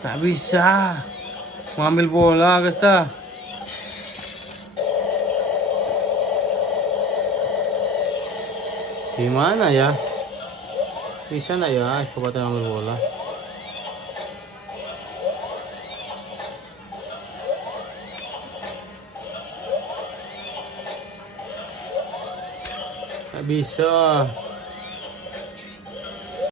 Tak bisa mengambil bola, Gasta. Gimana ya? Bisa nggak ya Escobar ngambil bola? Nggak bisa.